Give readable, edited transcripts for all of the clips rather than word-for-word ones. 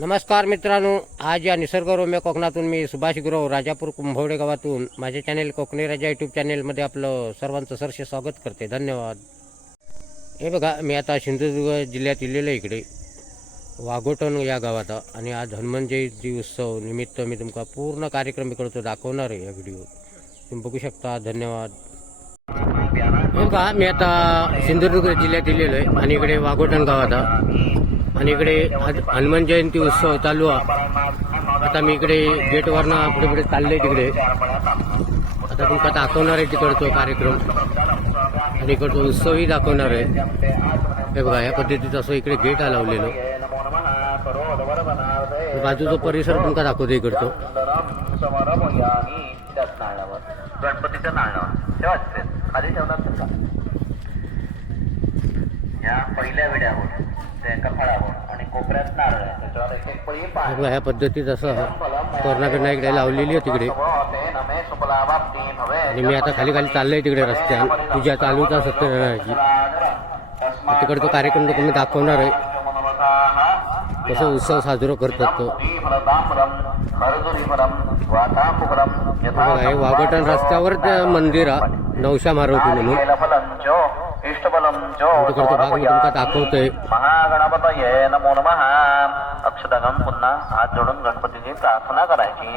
नमस्कार मित्रांनो, आज या निसर्गरम्य कोकणातून मी सुभाष गुरव राजापूर कुंभवडे गावातून माझे चॅनेल कोकणी राजा यूट्यूब चॅनेलमध्ये आपलं सर्वांचं सरसे स्वागत करते. धन्यवाद. हे बघा, मी आता सिंधुदुर्ग जिल्ह्यात इलेलो इकडे वाघोटण या गावात आणि आज हनुमान जयंती उत्सव निमित्त मी तुमका पूर्ण कार्यक्रम इकडचा दाखवणार आहे. या व्हिडिओ तुम्ही बघू शकता. धन्यवाद. हे बघा, मी आता सिंधुदुर्ग जिल्ह्यात इलेलो आहे आणि इकडे वाघोटण गावात आणि इकडे आज हनुमान जयंती उत्सव चालू आहे. आता मी इकडे गेटवरनं पुढे पुढे चालले तिकडे. आता तुमका दाखवणार आहे तिकडचा कार्यक्रम आणि इकडचा उत्सवही दाखवणार आहे. हे बघा, या पद्धतीचं असं इकडे गेट लावलेलं. बाजूचा परिसर तुमका दाखवतो इकडचं. गणपतीचं नाणं तेव्हा खाली ठेवणार या पहिल्या विड्यावर त्या कपाळावर आणि कोपऱ्यात नारळ आहे त्याच्यावर एक पळी हे बघा, ह्या पद्धतीत असं कर्णाकडनं इकडे लावलेली आहे तिकडे. आणि मी आता खाली खाली चाललोय तिकडे रस्त्यात. पूजा चालूच आहे सत्यनारायणाची. तिकडचा कार्यक्रम तर तुम्ही दाखवणार आहे कसं उत्सव साजरा करतात तो. बघा, हे वाघोटण रस्त्यावर मंदिर आहे नवशा मारुती म्हणून. तिकडचा भाग मी तुमका दाखवतोय. महागणपतये नमो नमः. अक्षतगम पुन्हा हात जोडून गणपतीची प्रार्थना करायची.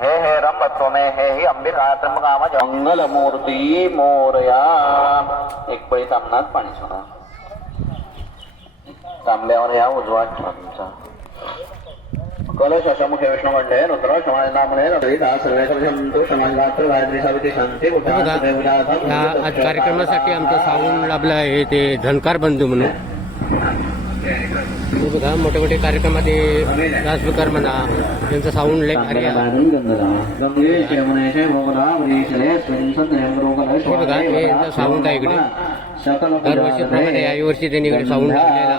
हे हे रंभत्वमे हे ही अंबिका त्र्यंबकाम जंगल मूर्ती मोरया. एक पळी तांबणात पाणी सोडा. तांब्यावर या उजवा छंचा कलश अशमुखे विष्णू मंडळे रुद्र समाज नामणे आज कार्यक्रमासाठी आमचं साऊंड लाभलं आहे ते धनकार बंधू म्हणून. बघा, मोठे मोठे कार्यक्रमामध्ये राजप्रकार म्हणा त्यांचं साऊंड लय भारी आहे. हे बघा, हे यांचं साऊंड आहे इकडे. दरवर्षीप्रमाणे याही वर्षी त्यांनी इकडे साऊंड लावलेला.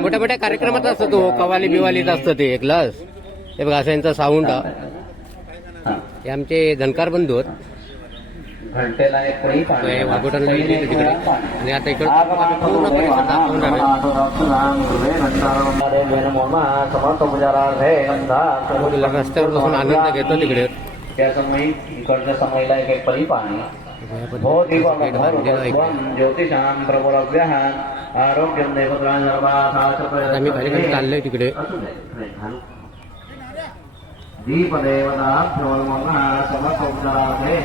मोठ्या मोठ्या कार्यक्रमात असतं तो कवाली बिवालीत असतं ते एक ग्लास. हे बघा, असं यांचा साऊंड हे आमचे धनकार बंधू आहेत. वाघोटणला येते तिकडे. आणि आता इकडे पूर्ण परिसर दाखवणार आहे. रस्त्यावर बसून आनंद घेतो तिकडे. त्या समय इकडच्या समयला एक पळी पाणी ज्योतिषाम प्रबोलभ्य आरोग्यम आम्ही खाली खाली चाललोय तिकडे. दीपदेवता समर्पे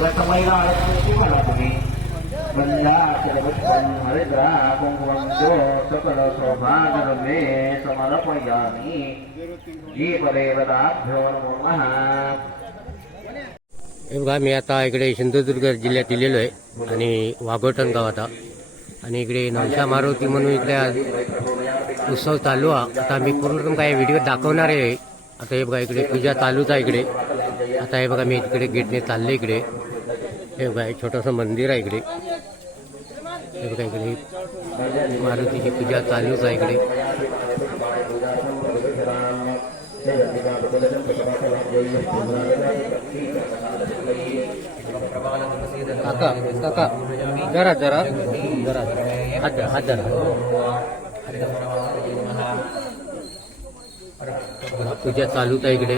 समयला तुम्ही हरिद्रा कुंकुमं सकल सौभाग्यमे समर्पयामि. दीपदेवताभ्यो नमः. हे बघा, मी आता इकडे सिंधुदुर्ग जिल्ह्यात इलेलो आहे आणि वाघोटण गावात. आणि इकडे नवशा मारुती म्हणून इकडे आज उत्सव चालू आहे. आता मी पूर्ण काही व्हिडिओ दाखवणार आहे. आता हे बघा, इकडे पूजा चालूच आहे इकडे. आता हे बघा, मी इकडे गेटने चालले इकडे. हे बघा, एक छोटंसं मंदिर आहे इकडे. हे बघा, इकडे मारुतीची पूजा चालूच आहे इकडे. काका काका जरा जरा जरा हात जरा. पूजा चालूच आहे इकडे.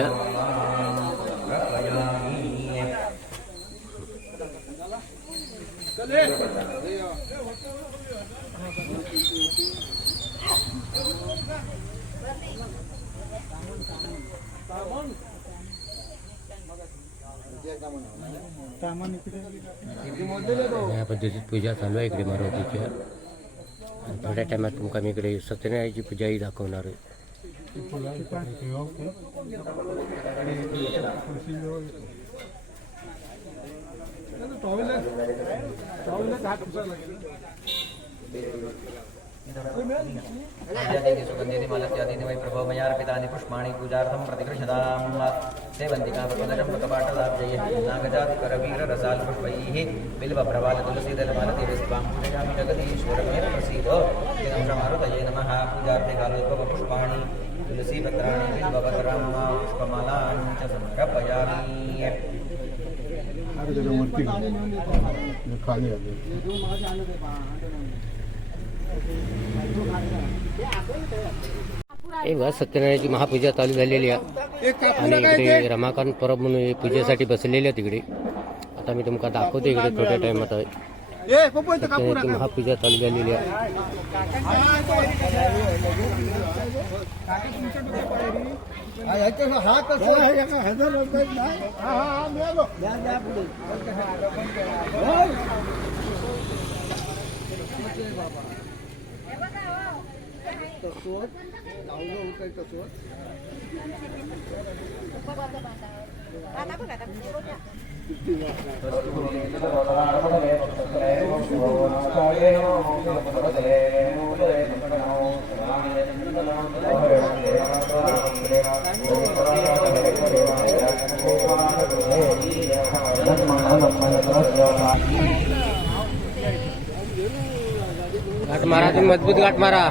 या पद्धतीत पूजा चालू आहे इकडे मारुतीच्या. थोड्या टायमात तुमका मी इकडे सत्यनारायणाची पूजाही दाखवणार आहे. सुगंधेति मलत्यादीनि वै प्रभवमयार्पितानि पुष्पाणि पूजार्थं प्रतिगृह्यताम्. सेवन्तिका प्रपदशं प्रकपाटलाब्जैः नागजातिकरवीररसालपुष्पैः बिल्वप्रवालतुलसीदलमालतीभिस्त्वां पूजयामि जगदीश्वरमेव प्रसीद. मारुतये नमः. पूजार्थे कालोद्भवपुष्पाणि तुलसीपत्राणि बिल्वपत्रं पुष्पमालां च समर्पयामि. खाली आले हे बघा सत्यनारायणाची महापूजा चालू झालेली आहे आणि इकडे रमाकांत परब म्हणून हे पूजेसाठी बसलेले आहेत तिकडे. आता मी तुमका दाखवतो इकडे थोड्या टाइमात सत्यनारायणाची महापूजा चालू झालेली आहे. गाठ मारा तुम्ही, मजबूत गाठ मारा.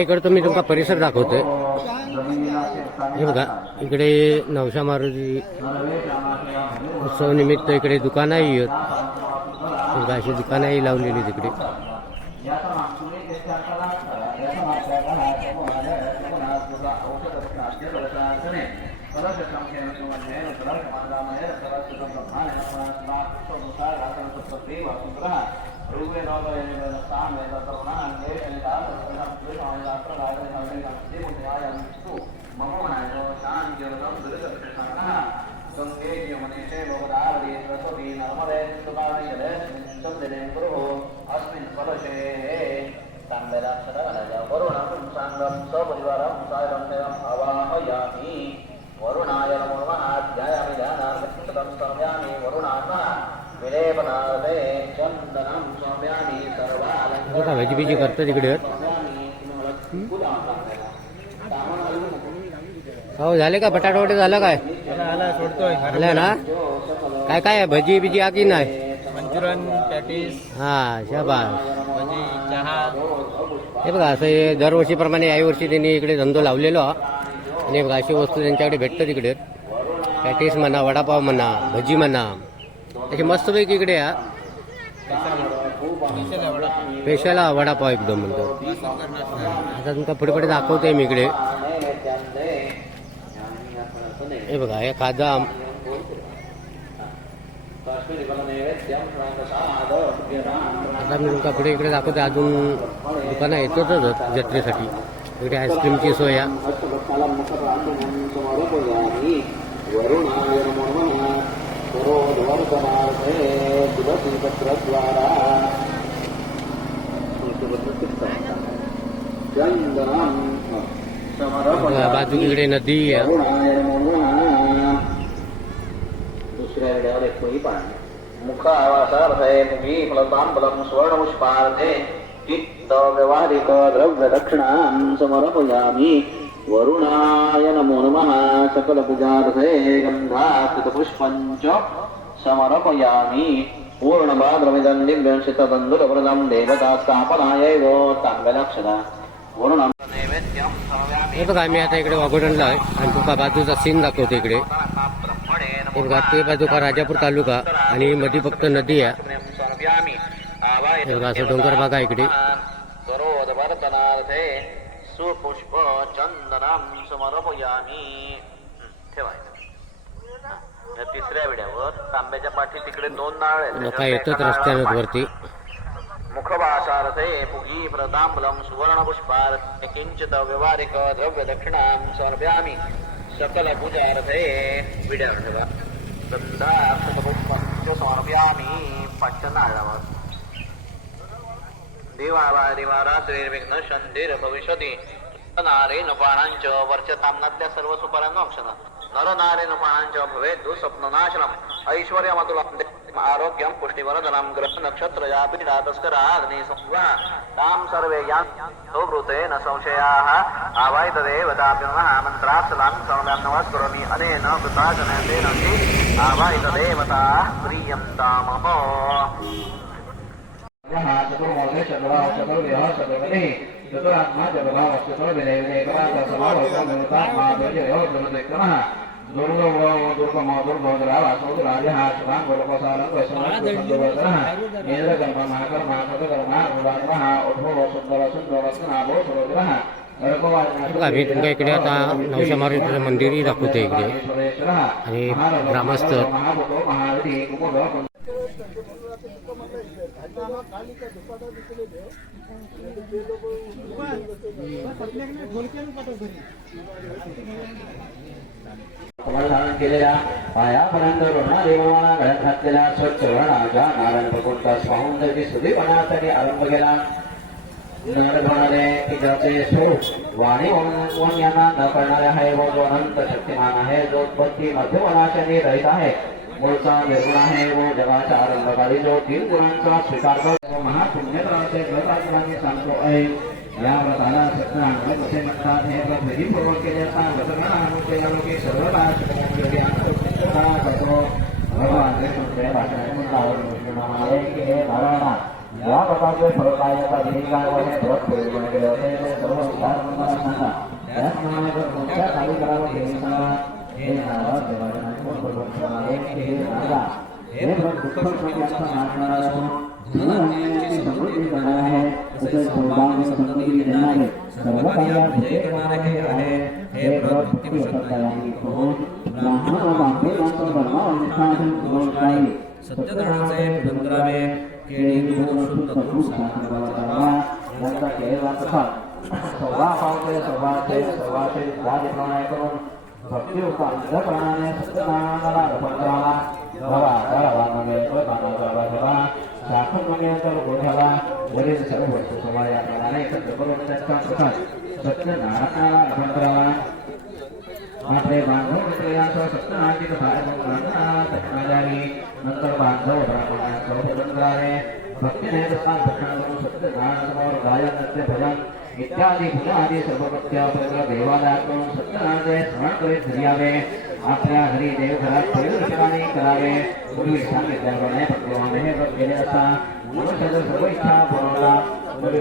इकडे तुम्ही तुमचा परिसर दाखवतोय. हे बघा इकडे नवशा मारुती उत्सव निमित्त इकडे दुकानंही आहेत. अशी दुकानंही लावलेली तिकडे. भाजी बिजी करतो तिकडे. हो झाले का बटाटा वडे झालं काय? झालं ना. काय काय भजी बिजी आगी नाही. मंचुरियन पॅटीस हा शाबास. भजी चहा. हे बघा असं हे दरवर्षीप्रमाणे याही वर्षी त्यांनी इकडे धंदो लावलेलो आणि बघा अशी वस्तू त्यांच्याकडे भेटतं तिकडे. पॅटीस म्हणा, वडापाव म्हणा, भजी म्हणा, अशी मस्तपैकी इकडे या स्पेशल वडापाव एकदम म्हणतो. आता तुमका पुढे पुढे दाखवतोय मी इकडे. हे बघा हे खाजा. आता मी तुमका पुढे इकडे दाखवते. अजून दुकानं येतच जत्रेसाठी. इकडे आईस्क्रीमची सोय आहे. बाजू इकडे नदी आहे. दुसऱ्या विड्यावर एकही पाणी मुख आवासार्थे मुखी फलतांबलम सुवर्णपुष्पार्थे चित्त व्यवहारिक द्रव्य दक्षिणां समर्पयामि वरुणाय नमो नमः सकल पूजार्थे गंधाकृत पुष्पञ्च समर्पयामि पूर्णभाद्रमिदं दिव्यंसितदन्दुरवृदं देवता स्थापनाय तांबलक्षदा वरुणं नैवेद्यं हे बघा मी आता इकडे वाघोडणला आहे आणि तुका बाजूचा सीन दाखवतो इकडे. हे बघा ते बाजूका राजापूर तालुका आणि मध्ये फक्त नदी आहे. हे बघा असं डोंगर भाग आहे इकडे. सरोदवर्तनार्थे सुपुष्प चंदनम समर्पयामि ठेवायचं. या तिसऱ्या विड्यावर तांब्याच्या पाठी तिकडे 2 नारळ आहेत. लोक येतात रस्त्यावर वरती. मुखवासार्थे पुगी प्रतांबलम सुवर्णपुष्पार्थे किंचित व्यवहारिक द्रव्य दक्षिणां समर्पयामि सकल पूजार्थे विड्यावर ठेवा. गंधाक्षतपुष्पं समर्पयामि पंचनाळावर. देवारात्रिर्विघ्न शंधीर भविष्यति नारेण पाणांच वरच्या तामनातल्या सर्व सुपारांना अक्षण नर नारेण पाणांच भवेत दुःस्वप्ननाशनम ऐश्वर्यमतुलम आरोग्यम पुष्टिवरदनम ग्रह नक्षत्र यापीडा तस्करा अग्नि संवा ताम सर्वे यान्तो वृते न संशयाः आवाहित देवताभ्यः मंत्राक्षलां सर्वं नमस्करोमि अनेन कृताजनेन आवाहित देवता प्रियन्तामः. चतुर्मोदे चतुरा चतुर्विह चतुर्वदे चतुरात्मा चतुरा चतुर्विदे कलासमावृता माधुर्यो दुर्देक्रमः दुर्गो दुर्गमो दुर्गोदरा वासोदराजः सुरां गोलोकसारं वैष्णवसंदोदरः नेन्द्रकर्मः कर्मा रुदानः उद्भव सुंदर सुंदरस्नाभो सुरोदरः. आम्ही तुमका इकडे आता नवशा मारुतीचं मंदिरही दाखवतो इकडे आणि ग्रामस्थ धारण केलेल्या पायापर्यंत ऋणादेवाला गळ्यात घातलेल्या स्वच्छ वर्णाच्या नारायण प्रकोटचा स्वाहूंदची सुदीपणासाठी आरंभ केला. तिच्याचे स्वरूप वाणी म्हणून यांना न करणारे आहे व जो अनंत शक्तिमान आहे जो उत्पत्ती मध्यमनाशाने रहित आहे मूळचा निर्गुण आहे व जगाच्या आरंभकाळी जो 3 गुणांचा स्वीकार करतो महापुण्यत्राचे व्रताचरणाने सांगतो आहे. या व्रताला सत्यनारायण असे म्हणतात. हे व्रत विधीपूर्वक केले असता व्रतज्ञानामुळे सर्व करतो. भगवान कृष्ण भाषणाने की हे नारायणा या प्रकारचे फलदायक अधिकाराने व्रत पूर्ण केले होते ते सर्व विचार सांगा. त्याचप्रमाणे जर कोणत्या कार्य करावं हे सांगा. हे नारद देवाचे हे नारदा हे व्रत दुःख नाशणारा असून समृद्धी करणार आहे. तसेच सौभाग्य समृद्धी देणारे सर्व कार्यात विजय करणारे आहे. हे व्रत भक्ती वसंतदायी होऊन ब्राह्मण व बांधवांचा धर्मानुष्ठान पूर्ण राहील. सत्यधर्माचे पूजन करावे. केळी दूध शुद्ध दूध यांचा केलेला प्रसाद सव्वाचे प्रमाणे करून भक्तियुक्त अंतःकरणाने सत्यनारायणाला अर्पण करावा. गोठ्याला वरील सर्व वस्तू समाया प्रमाणे एकत्र करून त्यांचा प्रसाद सत्यनारायणाला अर्पण करावा. मात्र बांधव मित्र यांसह सत्यनारायणाची कथा द्यावी. नंतर बांधव ब्राह्मणांसह भजन करावे. भक्तीने स्थान भक्षण करून सत्यनारायणासमोर गायन नृत्य भजन इत्यादी पूजाआदी सर्व कृत्य पवित्र देवालयातून सत्यनारायणाचे स्मरण करीत घरी यावे. आपल्या घरी देवघरात परिदर्शनाने करावे. पूर्वी सांगितल्याप्रमाणे भक्तिवाने हे व्रत केले असता मनुष्याच्या सर्व इच्छा पूर्णला सर्व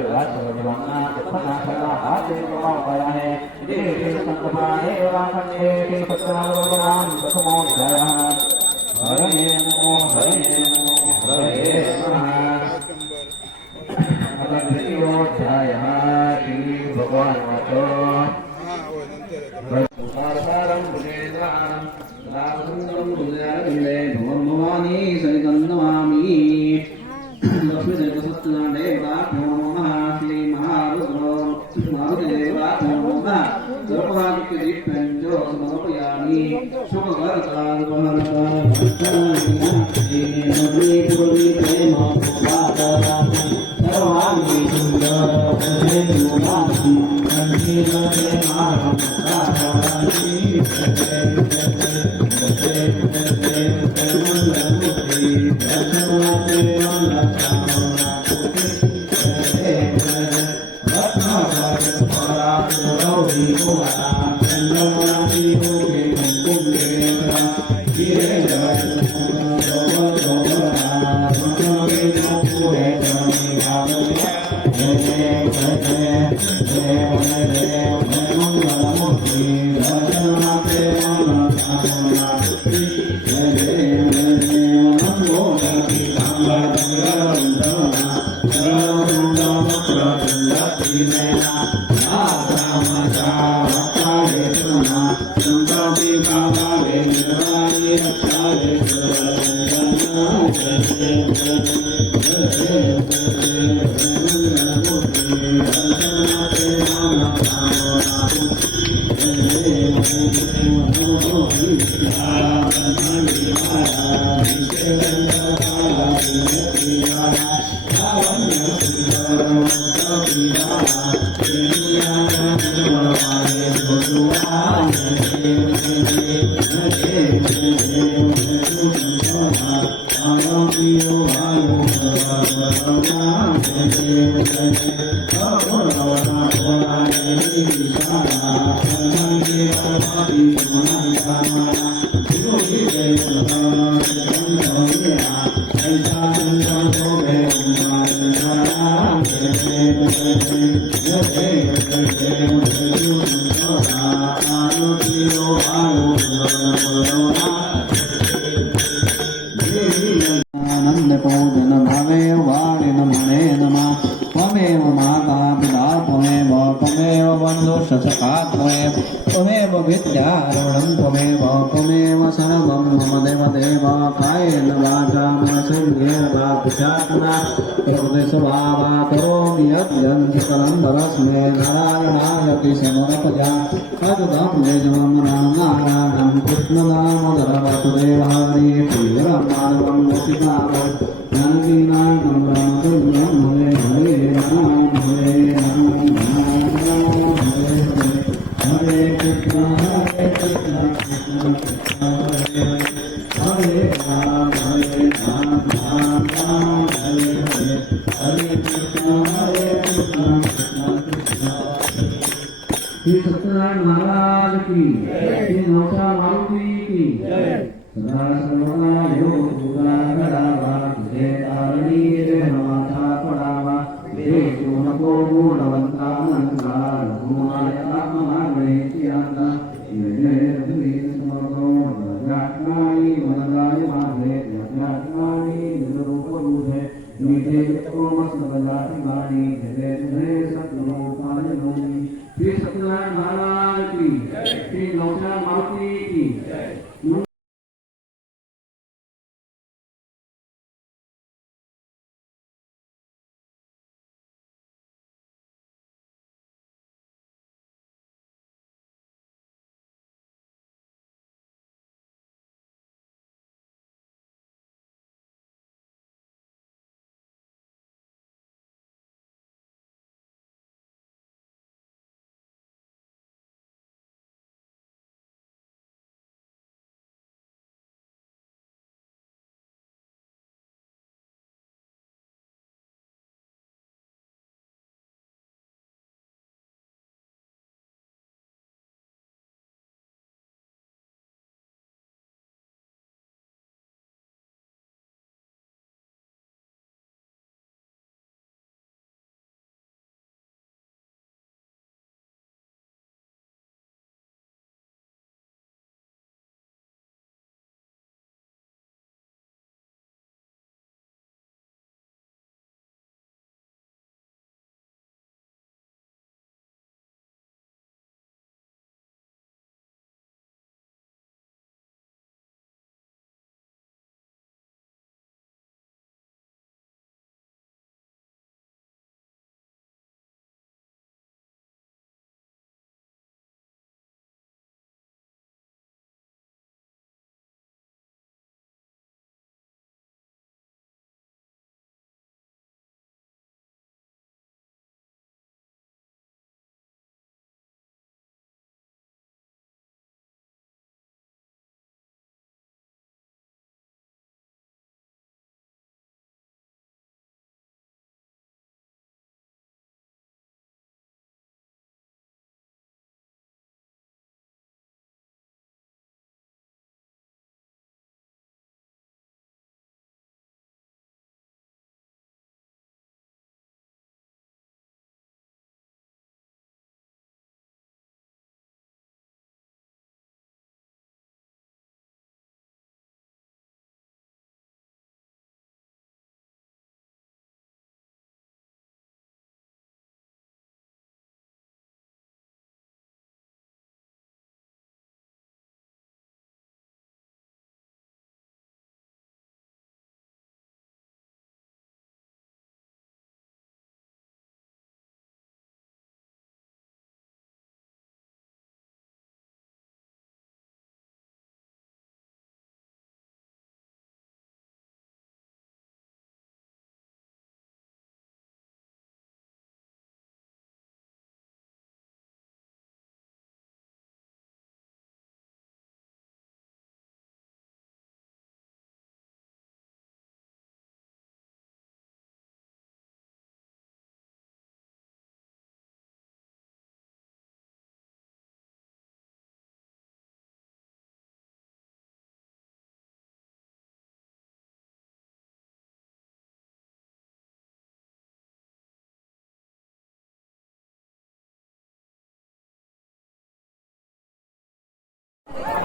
जीवांना दुःखनाशाला हा देवाचा उपाय आहे. हरे नमो हरे नमो हरे नमः. द्वितीयोध्याय श्री भगवान भगवानी सरितं नमामि. लक्ष्मीदेवसत्यनारायणदेवाभ्यो नमः. श्री महारुद्रो मारुदेवाभ्यो नमः. सर्वभाग्यदीप्यञ्च समर्पयामि. सर्वांगी आनन्दपूजन भवेव वाणिन मणे नमः त्वमेव माता पिता त्वमेव बन्धुसखा त्वमेव विद्यारूढं त्वमेव सर्वं मम देवदेव कायेन वाचा मनसेन्द्रियेर्वा बुद्ध्यात्मना प्रकृतिस्वभावा करोमि यद्यं सकलं परस्मै नारायणायति समर्पया तदुदं निजमं नारायणं कृष्णदामोदर वासुदेव हरि श्रीरामानुजं गोपिकावं जानकीनाथं रामचन्द्रं हरे हरे राम हरे राम हरे कृष्ण कृष्ण कृष्ण हरे हरे राम राम राम हरे हरे हरे कृष्ण कृष्ण कृष्ण श्री सत्यनारायण महाराज की श्री नौसा मारुति की सदा सर्वदा योग पूरा करावा तुझे तारणी जय माथा पडावा देशो नको गुणवंता नंदा रघुमाया महागणेशी आता जय रघुवीर समर्पो राजनाई वनराय माधे राजनाई निरूप रूधे मीठे को मस्त बजाती वाणी जय तुझे सतनो पालनोनी श्री सत्यनारायण महाराज की श्री नौसा मारुति की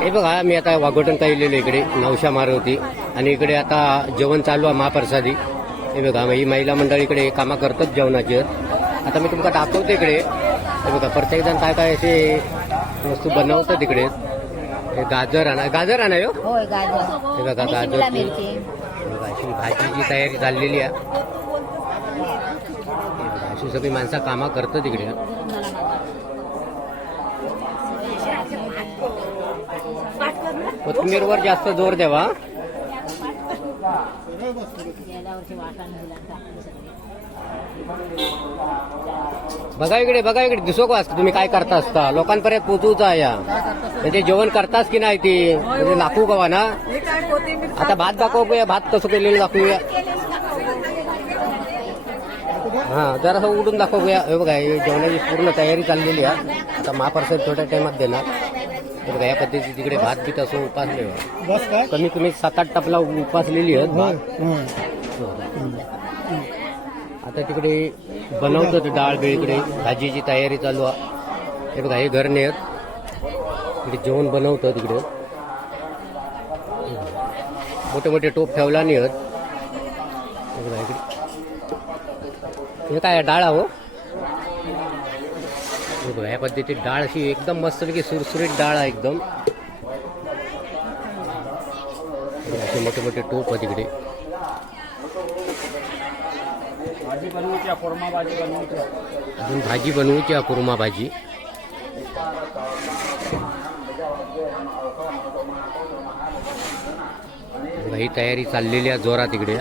हे बघा मी आता वाघोटण इलेलो इकडे नवशा मारुती आणि इकडे आता जेवण चालू आहे महाप्रसादी. हे बघा ही महिला मंडळ इकडे कामं करतात जेवणाची. आता मी तुमका दाखवतो इकडे. हे बघा प्रत्येक जण काय काय असे वस्तू बनवतात इकडे. हे गाजर आणा हो. होय गाजर हे बघा आणि गाजर शिमला मिरची हे बघा, अशी भाजीची तयारी चाललेली आहे. हे बघा, अशी सगळी माणसं कामं करतात इकडे. कोथिंबीरवर जास्त जोर द्यावा. गेल्या वर्षी वाटाण मुलांचा बघा इकडे दिसो का तुम्ही काय करता असता लोकांपर्यंत पोहोचूचा या म्हणजे जेवण करतास की नाही ते म्हणजे दाखवू का ना. आता भात दाखवूया. भात कसं केलेलं दाखवूया. हा जरासं उडून दाखवूया. हे बघा हे जेवणाची पूर्ण तयारी चाललेली आहे. आता महाप्रसाद छोट्या टाइमात देणार. हे बघा या पद्धती तिकडे भात बीत असं उपासले बस काय कमी कमी 7-8 टपला उपासलेली आहेत भात. आता तिकडे बनवतात डाळ बिळ. इकडे भाजीची तयारी चालू आहे. हे बघा हे घर नेत इकडे जेवण बनवतात. तिकडे मोठे मोठे टोप ठेवला नाही आहेत. हे बघा इकडे हे काय डाळ हो. हे बघा या पद्धतीत डाळ अशी एकदम मस्तपैकी सुरसुरीत डाळ आहे एकदम. असे मोठे मोठे टोप आहे तिकडे. अजून भाजी बनवूची कुर्मा भाजी. बघा ही तयारी चाललेली आहे जोरात तिकडे.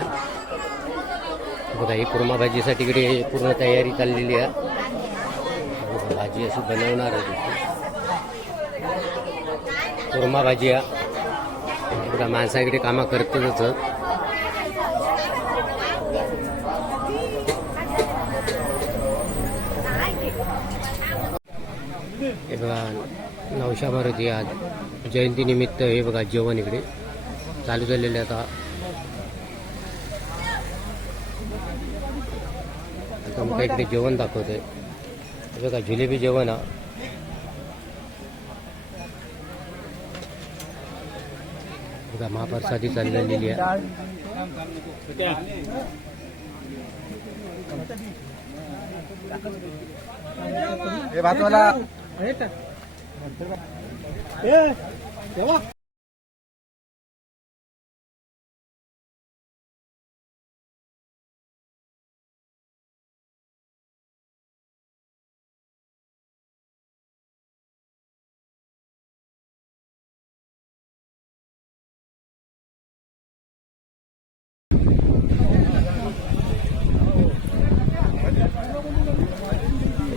बघा ही कुर्मा भाजीसाठी इकडे पूर्ण तयारी चाललेली आहे. बघा, भाजी अशी बनवणार आहे कुर्मा भाजी आहे. बघा माणसा इकडे कामं करतातच. हे बघा नवशा मारुती आज जयंतीनिमित्त हे बघा जेवण इकडे चालू झालेले. आता तुमका इकडे जेवण दाखवतोय. हे बघा जिलेबी जेवण हा. बघा महाप्रसादी चाललेली आहे. हे भातवाला हे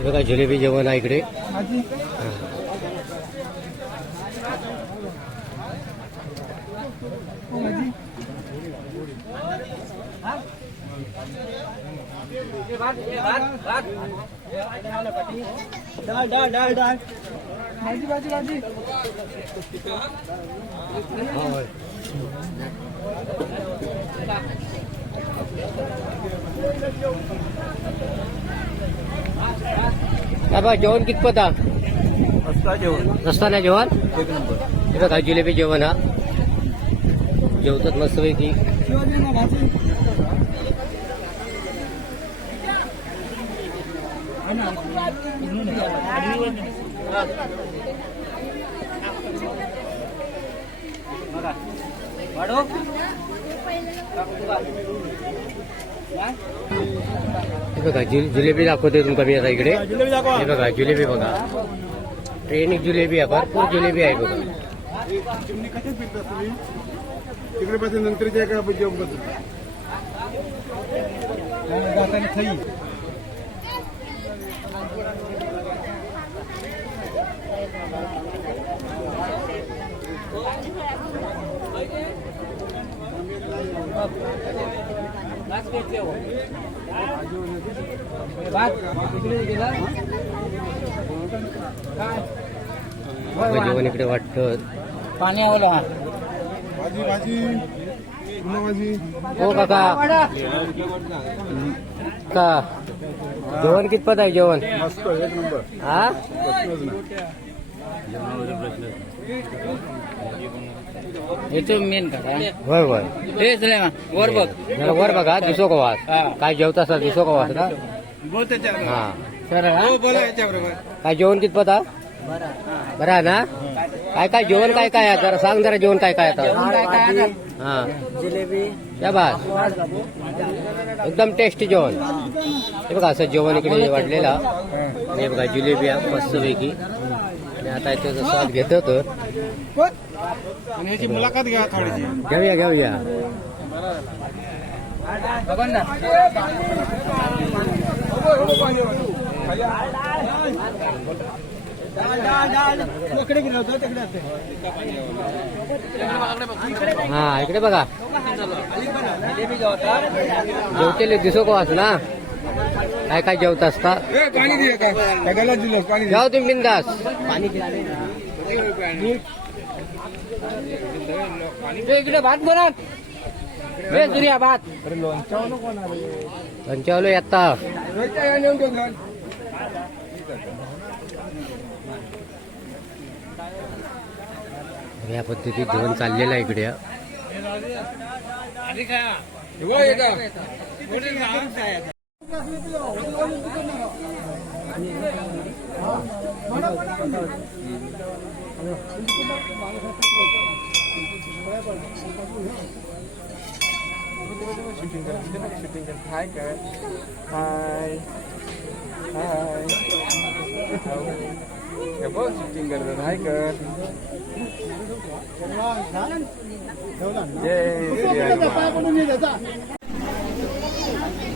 बघा जिलेबी जेवण आहे इकडे. काय बा जेवण कितपत हा. रस्ता नाही जेवण. हे बघा जिलेबी जेवण हा. जेवतात मस्तपैकी. हे बघा जिलेबी दाखवते तुमका मी आता इकडे. हे बघा जिलेबी बघा ट्रेनिक जिलेबी आहे. भरपूर जिलेबी आहे बघा. चिमणी कशाच फिरतात तुम्ही तिकडे पासून नंतरच्या एका जेवण करतो खाई. जेवण इकडे वाटतं. पाणी आवला भाजी भाजी पुन्हा भाजी. हो काका का जेवण कितपत आहे जेवण. मस्त एक नंबर. हा प्रश्नच नाही. याचं मेन का होय होय ते चले ना वर बघ जरा वर बघा दिसो का वास काय जेवता सर दिसो का वास ना हा सर काय जेवण कितपत हा बरं आहे ना काय काय जेवण काय काय आहे जरा सांग जरा जेवण काय काय आता हा जिलेबी त्या बात एकदम टेस्टी जेवण हे बघा असं जेवण इकडे वाढलेलं हे बघा जिलेबी आहे मस्तपैकी आणि आता याचा स्वाद घेतो तर आणि याची मुलाखत घ्या थोडीशी. घेऊया घेऊया हा इकडे बघा जेवतेले दिसो का वास ना काय काय जेवत असता पाणी दे काय सगळ्याला दिलं पाणी दे. जाऊ तुम्ही बिंदास इकडे भात बनत दुर्या भात पंचावलो येता या पद्धतीत जेवण चाललेलं आहे इकडे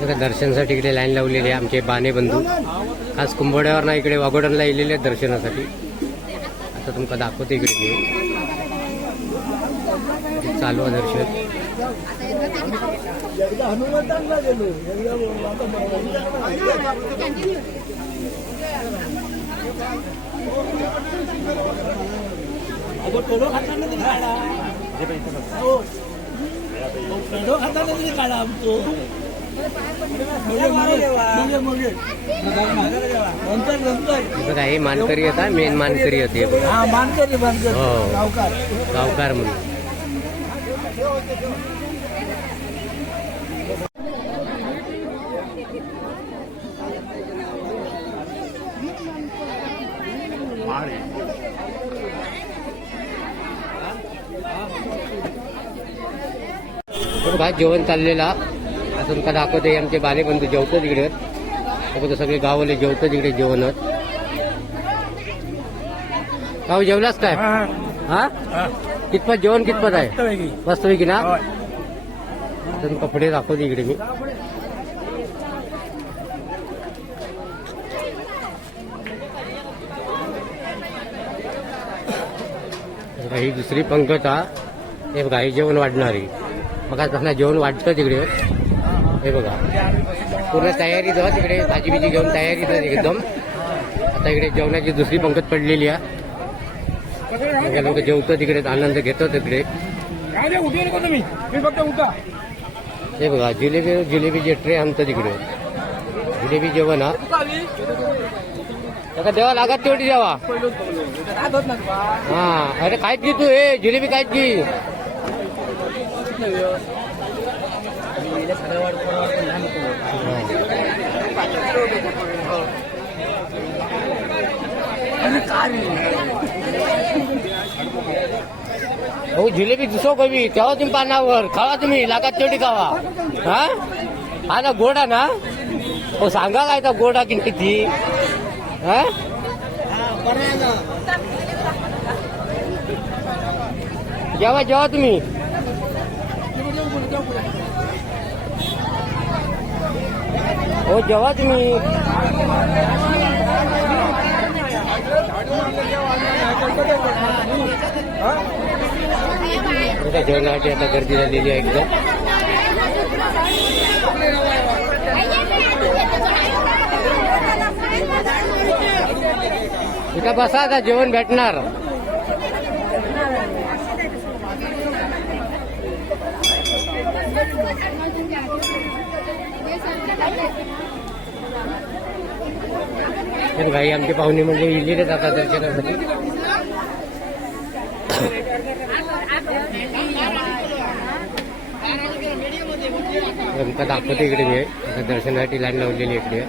बघा दर्शनासाठी इकडे लाईन लावलेली आहे आमचे बाने बंधू खास कुंभोड्यावर ना इकडे वाघोडणला येलेले आहेत दर्शनासाठी आता तुमका दाखवतो इकडे मी चालू आहे दर्शन बघा हे मानकरी होता मेन मानकरी होते हो गावकार म्हणून काय जेवण चाललेला आता तुमका दाखवते आमचे बाले बंधू जेवतो तिकडे बघतो सगळे गावले जेवतो तिकडे जेवणच गाव जेवलास काय हा कितपत जेवण कितपत आहे मस्तपैकी ना आता कपडे दाखवते इकडे मी ही दुसरी पंगत हा हे बघा हे जेवण वाढणारी मग आता जेवण वाढतं तिकडे हे बघा पूर्ण तयारी जाऊ तिकडे भाजी बिजी घेऊन तयारी जाऊ एकदम आता इकडे जेवणाची दुसरी पंगत पडलेली आहे लोक जेवतो तिकडे आनंद घेतो तिकडे हे बघा जिलेबीचे ट्रे आणतं तिकडे जिलेबी जेवण हा त्याचा देवा लागत तेवढी द्यावा हा अरे कायच घे तू हे जिलेबी कायच घे हो जिलेबी दिसो कवी तेव्हा तुम्ही पानावर खावा तुम्ही लागत तेवढी खावा हा ना गोडा ना हो सांगा काय तर गोडा की किती हा जेवा जेवा तुम्ही हो जेवा तुम्ही जेवणासाठी आता गर्दी झालेली आहे एकदम इथं बसा आता जेवण भेटणार भाई आमचे पाहुणे म्हणजे इलेले जातात दर्शनासाठी नेमकं दाखवते इकडे मी आता दर्शनासाठी लाईन लावलेली इकडे.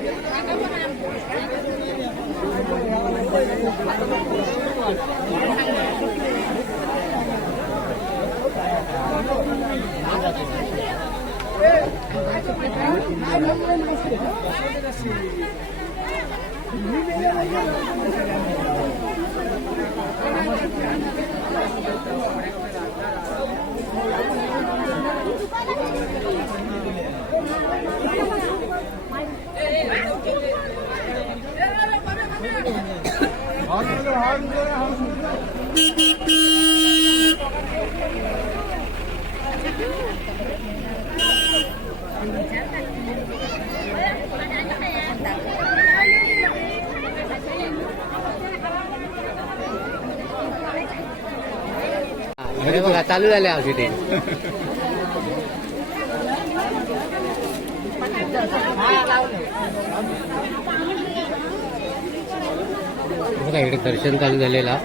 अरे बघा चालू झाले आज इथे. बघा इकडे दर्शन चालू झालेला.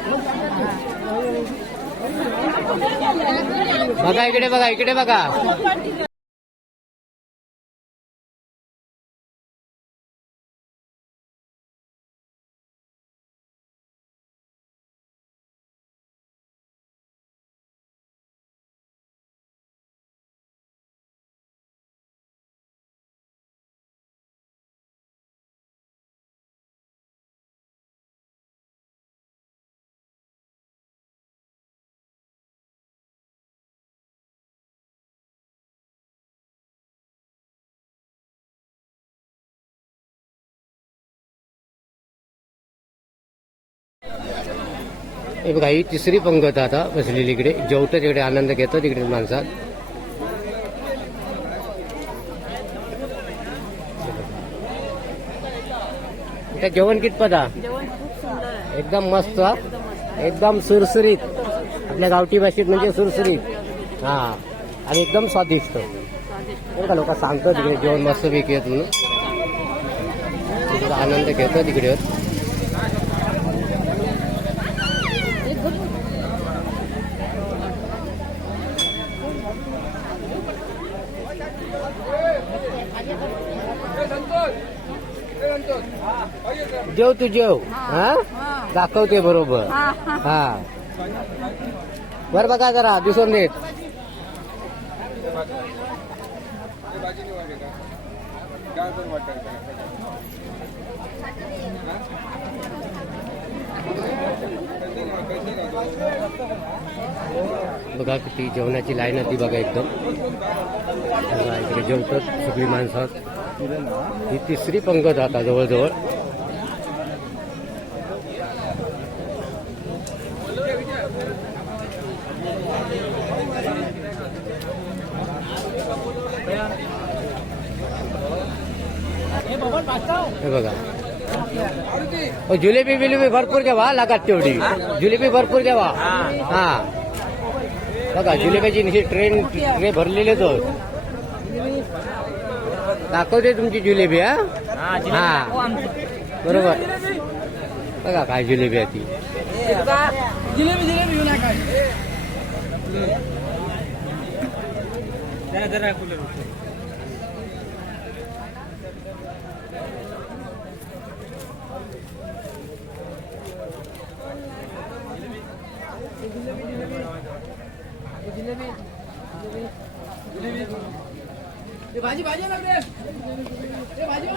बघा इकडे बघा इकडे बघा. हे बघा ही तिसरी पंगत आता बसलेली इकडे. जेवतं तिकडे आनंद घेतो तिकडे माणसात. त्या जेवण कितपत एकदम मस्त एकदम सुरसुरीत आपल्या गावठी भाषेत म्हणजे सुरसुरीत. हा आणि एकदम स्वादिष्ट. बरं का लोक सांगतो तिकडे जेवण मस्त पैकी येत म्हणून. आनंद घेतो तिकडे. जेव तू जेव. हा दाखवते बरोबर. हा बरं बघा जरा दिसून देत. बघा किती जेवणाची लाईन होती बघा एकदम. बघा इकडे जेवतात सगळी माणसं. ही तिसरी पंगत आता जवळजवळ. हे बघा जिलेबी बिलेबी भरपूर घ्यावा लागत तेवढी. जिलेबी भरपूर घ्यावा. हा बघा जिलेबीची निशी ट्रे भरलेले तो. दाखवते तुमची जिलेबी. हा बरोबर. बघा काय जिलेबी आहे ती. भाजी भाजी भाजी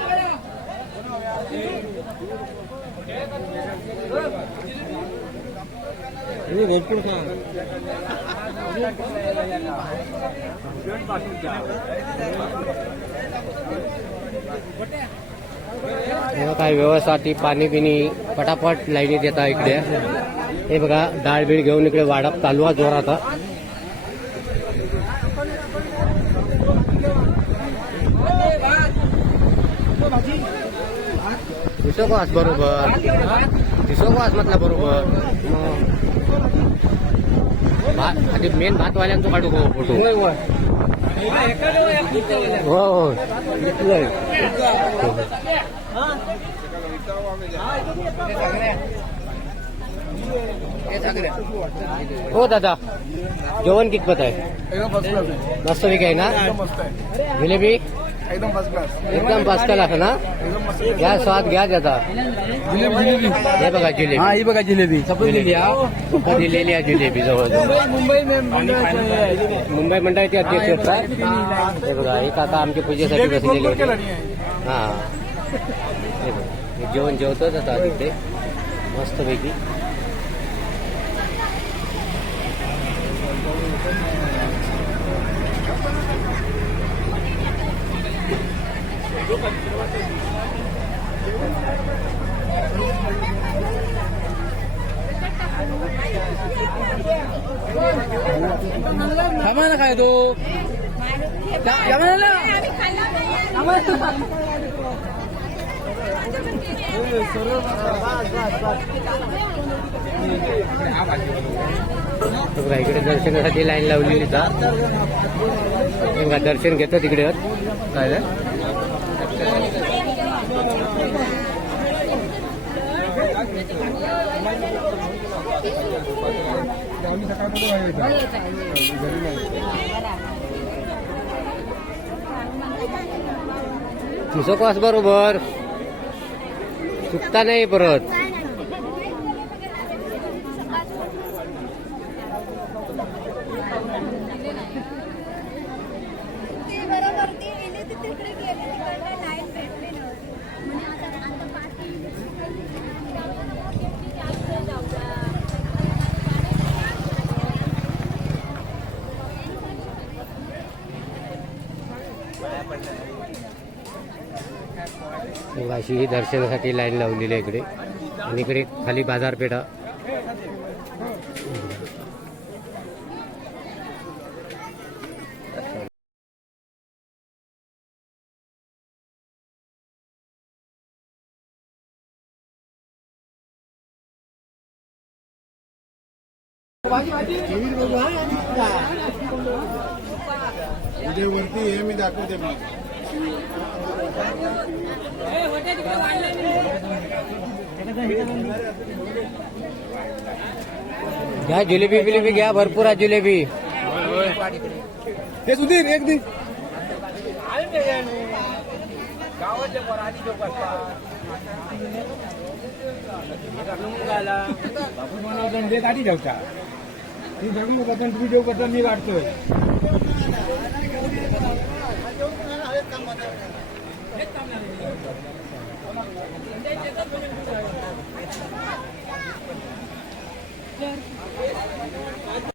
भरपूर खा. काय व्यवस्था पाणी बिनी पटापट लाईनीत येतात इकडे. हे बघा डाळ बीळ घेऊन इकडे वाढप चालू आहे जोरात. दिसोवास बरोबर. दिसोवास म्हटला बरोबर. आधी मेन भातवाल्यांचं काढू गो फोटो. हो हो घेतलंय. हो दादा जेवण कितपत आहे एकदम फर्स्ट क्लास आहे मस्त पैकी आहे ना एकदम मस्त आहे जिलेबी एकदम फर्स्ट क्लास एकदम पाच लाख ना एकदम मस्त घ्या स्वाद घ्या त्याचा जिलेबी हे बघा जिलेबी हा ही बघा जिलेबी दिलेली आहे जिलेबी जवळ मुंबई मंडळाचे अध्यक्ष होतात हे बघा हे काका आमच्या पूजेसाठी बसलेले होते हा हे बघा हे जेवण जेवतोच आता तिथे मस्तपैकी थांबा ना काय तो बघा इकडे दर्शनासाठी लाईन लावलेली का बघा दर्शन घेतो तिकडे काय तुझं कॉस बरोबर चुकता नाही परत बरोबर ती गेली ती तिकडे गेली तिकडे लाईन भेटली नव्हती म्हणजे आता पाठी अशी ही दर्शनासाठी लाईन लावलेली आहे इकडे आणि इकडे खाली बाजारपेठा उद्या वरती हे मी दाखवते मग घ्या जिलेबी बिलेबी घ्या भरपूर आहे जिलेबी हे सुधीर एक दिन गाडी ठेवता ती जगू करता तुम्ही जेव करता मी काढतोय